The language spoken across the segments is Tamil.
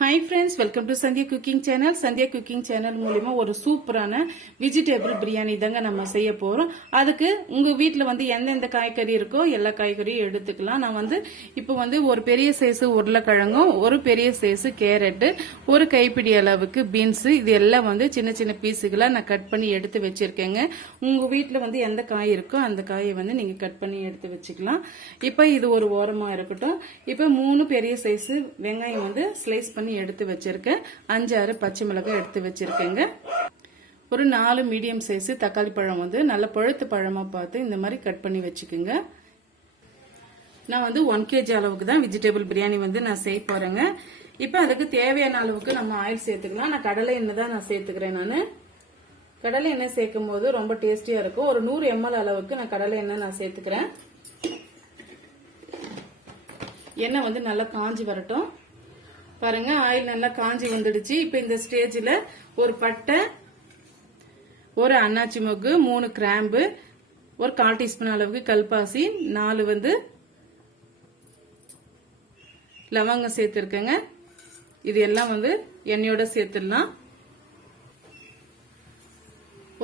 Hi friends welcome to Sandhya cooking channel Sandhya cooking channel மூலிமா ஒரு சூப்பரான வெஜிடேபிள் பிரியாணி தாங்க நம்ம செய்ய போகிறோம் அதுக்கு உங்கள் வீட்டில் வந்து எந்தெந்த காய்கறி இருக்கோ எல்லா காய்கறியும் எடுத்துக்கலாம். நான் வந்து இப்போ வந்து ஒரு பெரிய சைஸு உருளைக்கிழங்கும் ஒரு பெரிய சைஸு கேரட்டு ஒரு கைப்பிடி அளவுக்கு பீன்ஸு இது எல்லாம் வந்து சின்ன சின்ன பீஸுகளாக நான் கட் பண்ணி எடுத்து வச்சுருக்கேங்க. உங்கள் வீட்டில் வந்து எந்த காய் இருக்கோ அந்த காயை வந்து நீங்கள் கட் பண்ணி எடுத்து வச்சுக்கலாம். இப்போ இது ஒரு ஓரமாக இருக்கட்டும். இப்போ மூணு பெரிய சைஸு வெங்காயம் வந்து ஸ்லைஸ் பண்ணி எடுத்து வச்சிருக்கேன். அஞ்சாறு பச்சை மிளகாய் எடுத்து வச்சிருக்கேங்க. ஒரு நாலு மீடியம் சைஸு தக்காளி பழம் வந்து நல்ல பழுத்து பழமாக பார்த்து இந்த மாதிரி கட் பண்ணி வச்சுக்கோங்க. நான் வந்து ஒன் கேஜி அளவுக்கு தான் வெஜிடபிள் பிரியாணி வந்து நான் செய்ய போறேங்க. இப்போ அதுக்கு தேவையான அளவுக்கு நம்ம ஆயில் சேர்த்துக்கலாம். நான் கடலை எண்ணெய் தான் நான் சேர்த்துக்கிறேன் நான். கடலை எண்ணெய் சேர்க்கும் போது ரொம்ப டேஸ்டியா இருக்கும். ஒரு நூறு எம்எல் அளவுக்கு நான் கடலை எண்ணெய் நான் சேர்த்துக்கிறேன். எண்ணெய் வந்து நல்லா காஞ்சி வரட்டும். பாருங்க ஆயில் நல்லா காஞ்சி வந்துடுச்சு. இப்போ இந்த ஸ்டேஜில் ஒரு பட்டை ஒரு அன்னாச்சி மொக்கு மூணு கிராம்பு ஒரு கால் டீஸ்பூன் அளவுக்கு கல்பாசி நாலு வந்து லவங்கம் சேர்த்துருக்கேங்க. இது எல்லாம் வந்து எண்ணெயோட சேர்த்துடலாம்.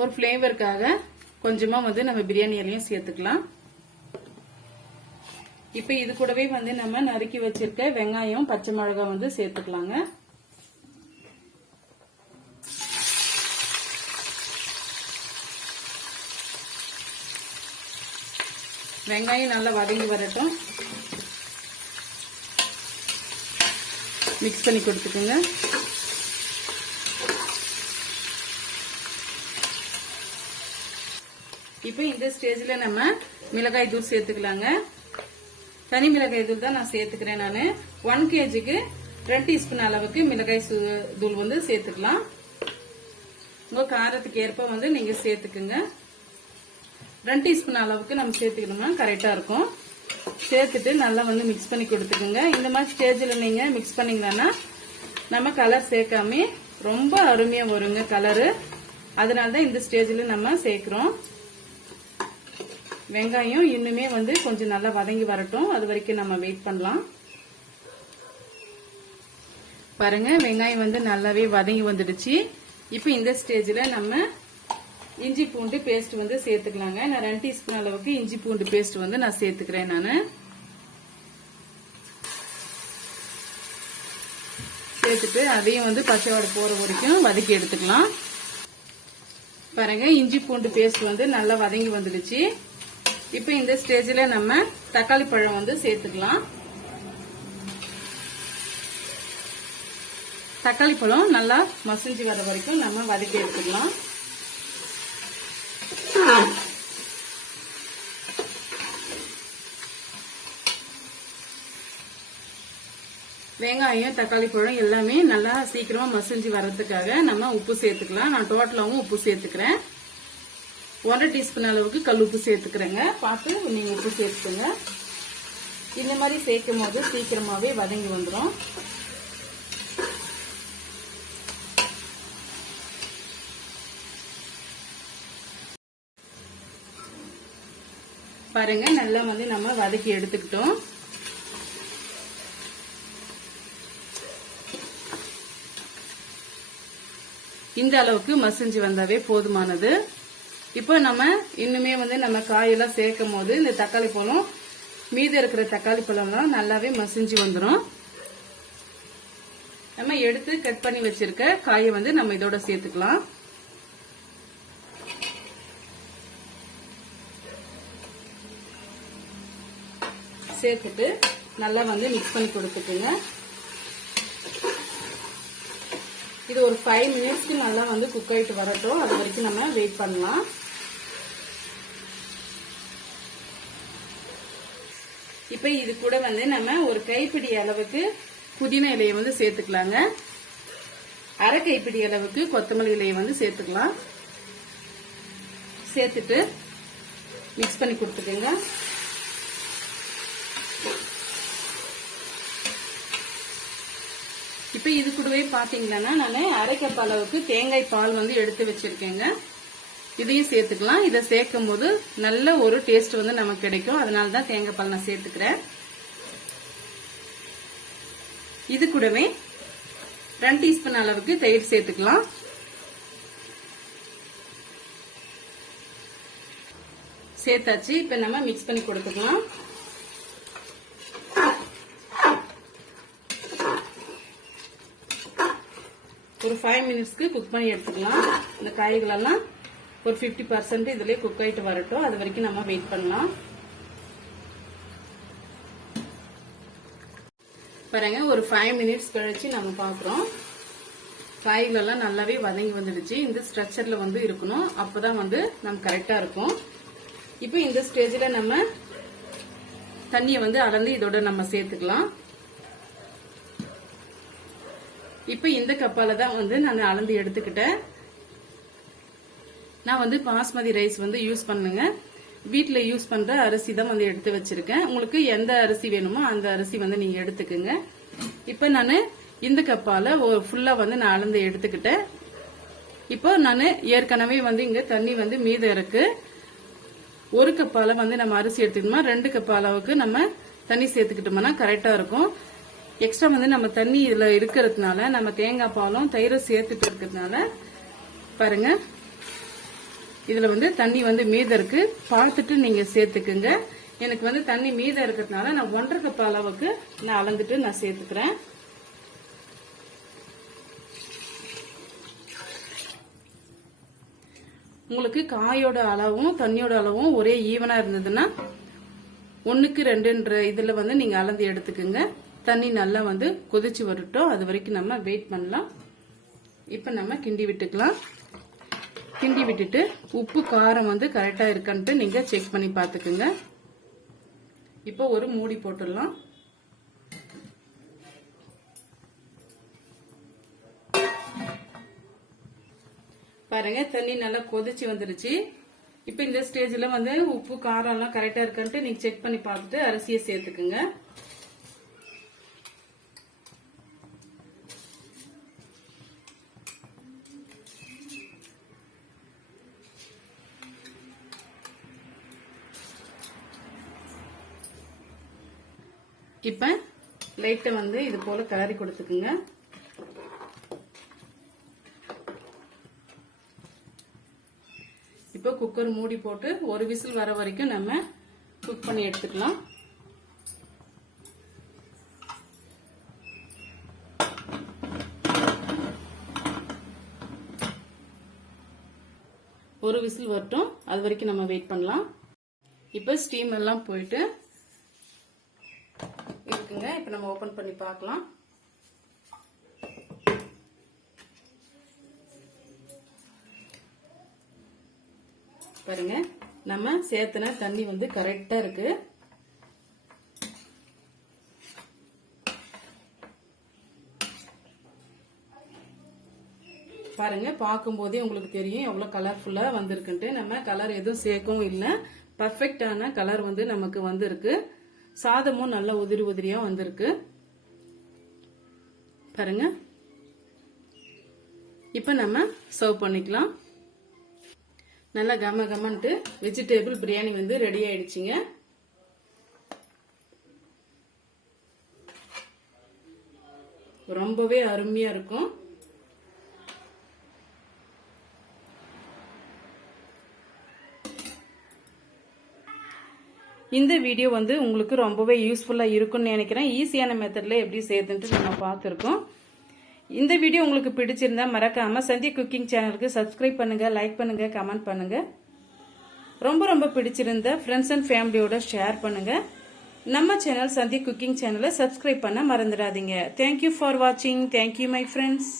ஒரு ஃப்ளேவருக்காக கொஞ்சமா வந்து நம்ம பிரியாணி இலையும் சேர்த்துக்கலாம். இப்போ இது கூடவே வந்து நம்ம நறுக்கி வச்சிருக்க வெங்காயம் பச்சை மிளகாய் வந்து சேர்த்துக்கலாங்க. வெங்காயம் நல்லா வதங்கி வரட்டும். மிக்ஸ் பண்ணி கொடுத்துக்குங்க. இப்போ இந்த ஸ்டேஜில் நம்ம மிளகாய் தூள் சேர்த்துக்கலாங்க. தனி மிளகாய் தூள் தான் நான் சேர்த்துக்கிறேன் நான். ஒன் கேஜிக்கு ரெண்டு டீஸ்பூன் அளவுக்கு மிளகாய் தூள் வந்து சேர்த்துக்கலாம். உங்க காரத்துக்கு ஏற்ப வந்து நீங்க சேர்த்துக்குங்க. ரெண்டு டீஸ்பூன் அளவுக்கு நம்ம சேர்த்துக்கணும்னா கரெக்டா இருக்கும். சேர்த்துட்டு நல்லா வந்து மிக்ஸ் பண்ணி கொடுத்துக்குங்க. இந்த மாதிரி ஸ்டேஜில் நீங்க மிக்ஸ் பண்ணீங்கன்னா நம்ம கலர் சேர்க்காம ரொம்ப அருமையா வருங்க கலரு அதனால தான் இந்த ஸ்டேஜில் நம்ம சேர்க்கிறோம். வெங்காயம் இன்னுமே வந்து கொஞ்சம் நல்லா வதங்கி வரட்டும். அது வரைக்கும் நம்ம வெயிட் பண்ணலாம். பாருங்க வெங்காயம் வந்து நல்லாவே வதங்கி வந்துடுச்சு. இப்போ இந்த ஸ்டேஜில் நம்ம இஞ்சி பூண்டு பேஸ்ட் வந்து சேர்த்துக்கலாங்க. நான் ரெண்டு டீஸ்பூன் அளவுக்கு இஞ்சி பூண்டு பேஸ்ட் வந்து நான் சேர்த்துக்கிறேன் நான். சேர்த்துட்டு அதையும் வந்து பச்சையோட போற வரைக்கும் வதக்கி எடுத்துக்கலாம். பாருங்க இஞ்சி பூண்டு பேஸ்ட் வந்து நல்லா வதங்கி வந்துடுச்சு. இப்போ இந்த ஸ்டேஜில் நம்ம தக்காளி பழம் வந்து சேர்த்துக்கலாம். தக்காளி பழம் நல்லா மசிஞ்சு வர வரைக்கும் நம்ம வதக்கி எடுத்துக்கலாம். வெங்காயம் தக்காளி பழம் எல்லாமே நல்லா சீக்கிரமா மசிஞ்சு வர்றதுக்காக நம்ம உப்பு சேர்த்துக்கலாம். நான் டோட்டலாவும் உப்பு சேர்த்துக்கிறேன். ஒன்றரை டீஸ்பூன் அளவுக்கு கல் உப்பு சேர்த்துக்கிறேங்க. பார்த்து நீங்க உப்பு சேர்த்துக்கோங்க. இந்த மாதிரி சேர்க்கும் போது சீக்கிரமாவே வதங்கி வந்துடும் பாருங்க நல்லா வந்து நம்ம வதக்கி எடுத்துக்கிட்டோம். இந்த அளவுக்கு மசிஞ்சு வந்தாவே போதுமானது. இப்போ நம்ம இன்னுமே வந்து நம்ம காயெல்லாம் சேர்க்கும் போது இந்த தக்காளி பழம் மீதி இருக்கிற தக்காளி பழம்லாம் நல்லாவே மசிஞ்சு வந்துடும் நம்ம எடுத்து கட் பண்ணி வச்சிருக்க காயை வந்து நம்ம இதோட சேர்த்துக்கலாம். சேர்த்துட்டு நல்லா வந்து மிக்ஸ் பண்ணி கொடுத்துக்குங்க. இது ஒரு ஃபைவ் மினிட்ஸ்க்கு நல்லா வந்து குக் ஆகிட்டு வரட்டும். அது வரைக்கும் நம்ம வெயிட் பண்ணலாம். இப்போ இது கூட வந்து நம்ம ஒரு கைப்பிடி அளவுக்கு புதினா இலையை வந்து சேர்த்துக்கலாங்க. அரை கைப்பிடி அளவுக்கு கொத்தமல்லி இலையை வந்து சேர்த்துக்கலாம். சேர்த்துட்டு மிக்ஸ் பண்ணி கொடுத்துக்கோங்க. இப்போ இது கூடவே பாத்தீங்கன்னா நான் அரை கப் அளவுக்கு தேங்காய் பால் வந்து எடுத்து வச்சிருக்கேங்க. இதையும் சேர்த்துக்கலாம். இதை சேர்க்கும் போது நல்ல ஒரு டேஸ்ட் வந்து நமக்கு கிடைக்கும். அதனால தான் தேங்காய் பால் நான் சேர்த்துக்கிறேன். இது கூடவே ரெண்டு டீஸ்பூன் அளவுக்கு தயிர் சேர்த்துக்கலாம். சேர்த்தாச்சு. இப்ப நம்ம மிக்ஸ் பண்ணி கொடுத்துக்கலாம். ஒரு ஃபைவ் மினிட்ஸ்க்கு குக் பண்ணி எடுத்துக்கலாம். இந்த காய்களெல்லாம் ஒரு ஃபிஃப்டி பர்சன்ட் இதுலயே குக் ஆயிட்டு வரட்டும். அது வரைக்கும் நம்ம வெயிட் பண்ணலாம். பாருங்க ஒரு ஃபைவ் மினிட்ஸ் கழிச்சு நம்ம பார்க்குறோம் காய்களெல்லாம் நல்லாவே வதங்கி வந்துடுச்சு. இந்த ஸ்ட்ரக்சர்ல வந்து இருக்கணும். அப்பதான் வந்து நம்ம கரெக்டா இருக்கும். இப்போ இந்த ஸ்டேஜில் நம்ம தண்ணியை வந்து அளந்து இதோட நம்ம சேர்த்துக்கலாம். இப்போ இந்த கப்பால தான் வந்து நான் அளந்து எடுத்துக்கிட்டேன். நான் வந்து பாஸ்மதி ரைஸ் வந்து யூஸ் பண்ணுங்க. வீட்டில் யூஸ் பண்ணுற அரிசி தான் வந்து எடுத்து வச்சிருக்கேன். உங்களுக்கு எந்த அரிசி வேணுமோ அந்த அரிசி வந்து நீங்கள் எடுத்துக்கோங்க. இப்போ நான் இந்த கப்பால் ஃபுல்லாக வந்து நான் அளந்து எடுத்துக்கிட்டேன். இப்போ நான் ஏற்கனவே வந்து இங்கே தண்ணி வந்து மீதம் இருக்கு. ஒரு கப்பால் வந்து நம்ம அரிசி எடுத்துக்கிட்டோம்னா ரெண்டு கப் அளவுக்கு நம்ம தண்ணி சேர்த்துக்கிட்டோம்னா கரெக்டாக இருக்கும். எக்ஸ்ட்ரா வந்து நம்ம தண்ணி இதில் இருக்கிறதுனால நம்ம தேங்காய் பாலும் தயிரும் சேர்த்துட்டு இருக்கிறதுனால பாருங்கள் இதுல வந்து தண்ணி வந்து மீதம் இருக்கு. பார்த்துட்டு நீங்க சேர்த்துக்குங்க. எனக்கு வந்து தண்ணி மீதம் இருக்கிறதுனால நான் ஒன்றரை கப் அளவுக்கு நான் அளந்துட்டு நான் சேர்த்துக்கிறேன். உங்களுக்கு காயோட அளவும் தண்ணியோட அளவும் ஒரே ஈவனாக இருந்ததுன்னா ஒண்ணுக்கு ரெண்டுன்ற இதுல வந்து நீங்க அளந்து எடுத்துக்கோங்க. தண்ணி நல்லா வந்து கொதிச்சு வரட்டும். அது வரைக்கும் நம்ம வெயிட் பண்ணலாம். இப்போ நம்ம கிண்டி விட்டுக்கலாம். கிண்டி விட்டுட்டு உப்பு காரம் வந்து கரெக்டா இருக்கான்ட்டு நீங்க செக் பண்ணி பார்த்துக்குங்க. இப்போ ஒரு மூடி போட்டுடலாம். பாருங்க தண்ணி நல்லா கொதிச்சு வந்துருச்சு. இப்போ இந்த ஸ்டேஜ்ல வந்து உப்பு காரம்லாம் கரெக்டாக இருக்கான்ட்டு நீங்க செக் பண்ணி பார்த்துட்டு அரிசியை சேர்த்துக்குங்க. இப்போ லைட்டை வந்து இது போல கலரி கொடுத்துக்குங்க. இப்போ குக்கர் மூடி போட்டு ஒரு விசில் வர வரைக்கும் நம்ம குக் பண்ணி எடுத்துக்கலாம். ஒரு விசில் வரட்டும். அது வரைக்கும் நம்ம வெயிட் பண்ணலாம். இப்போ ஸ்டீம் எல்லாம் போயிட்டு இருக்குங்க. இப்போ நம்ம ஓபன் பண்ணி பார்க்கலாம். பாருங்க. நம்ம சேர்த்துன தண்ணி வந்து கரெக்டா இருக்கு. பாருங்க. பார்க்கும்போதே உங்களுக்கு தெரியும் எவ்வளவு கலர்ஃபுல்லா வந்திருக்குன்ட்டு. நம்ம கலர் எதுவும் சேர்க்கவும் இல்லை. பர்ஃபெக்டான கலர் வந்து நமக்கு வந்திருக்கு. சாதமும் நல்லா உதிரி உதிரியா வந்திருக்கு. பாருங்க. இப்ப நம்ம சர்வ் பண்ணிக்கலாம். நல்லா கம கமன்ட்டு வெஜிடேபிள் பிரியாணி வந்து ரெடி ஆயிடுச்சுங்க. ரொம்பவே அருமையா இருக்கும். இந்த வீடியோ வந்து உங்களுக்கு ரொம்பவே யூஸ்ஃபுல்லாக இருக்கும்னு நினைக்கிறேன். ஈஸியான மெத்தடில் எப்படி செய்யுதுன்ட்டு நம்ம பார்த்துருக்கோம். இந்த வீடியோ உங்களுக்கு பிடிச்சிருந்தா மறக்காமல் சந்தி குக்கிங் சேனலுக்கு சப்ஸ்கிரைப் பண்ணுங்கள் லைக் பண்ணுங்கள் கமெண்ட் பண்ணுங்கள் ரொம்ப ரொம்ப பிடிச்சிருந்த ஃப்ரெண்ட்ஸ் அண்ட் ஃபேமிலியோட ஷேர் பண்ணுங்கள் நம்ம சேனல் சந்தி குக்கிங் சேனலை சப்ஸ்கிரைப் பண்ண மறந்துடாதீங்க. தேங்க்யூ ஃபார் வாட்சிங் தேங்க்யூ மை ஃப்ரெண்ட்ஸ்